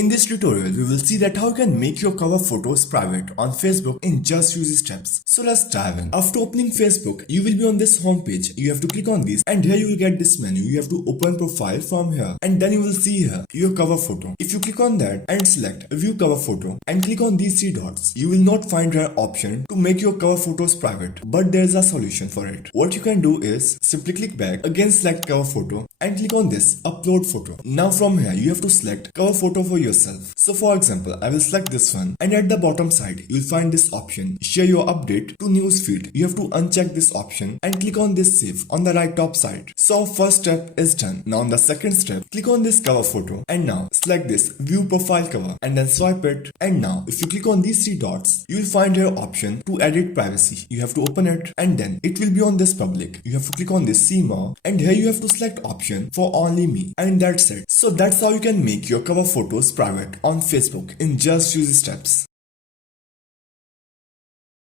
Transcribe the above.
In this tutorial, we will see that how you can make your cover photos private on Facebook in just few steps. So let's dive in. After opening Facebook, you will be on this home page. You have to click on this and here you will get this menu. You have to open profile from here and then you will see here your cover photo. If you click on that and select view cover photo and click on these three dots, you will not find an option to make your cover photos private, but there is a solution for it. What you can do is simply click back, again select cover photo and click on this upload photo. Now from here you have to select cover photo for yourself. So for example, I will select this one and at the bottom side you will find this option, share your update to newsfeed. You have to uncheck this option and click on this save on the right top side. So first step is done. Now on the second step, click on this cover photo and now select this view profile cover and then swipe it. And now if you click on these three dots, you will find your option to edit privacy. You have to open it and then it will be on this public. You have to click on this see more and here you have to select option for only me and that's it. So that's how you can make your cover photos private on Facebook in just few steps.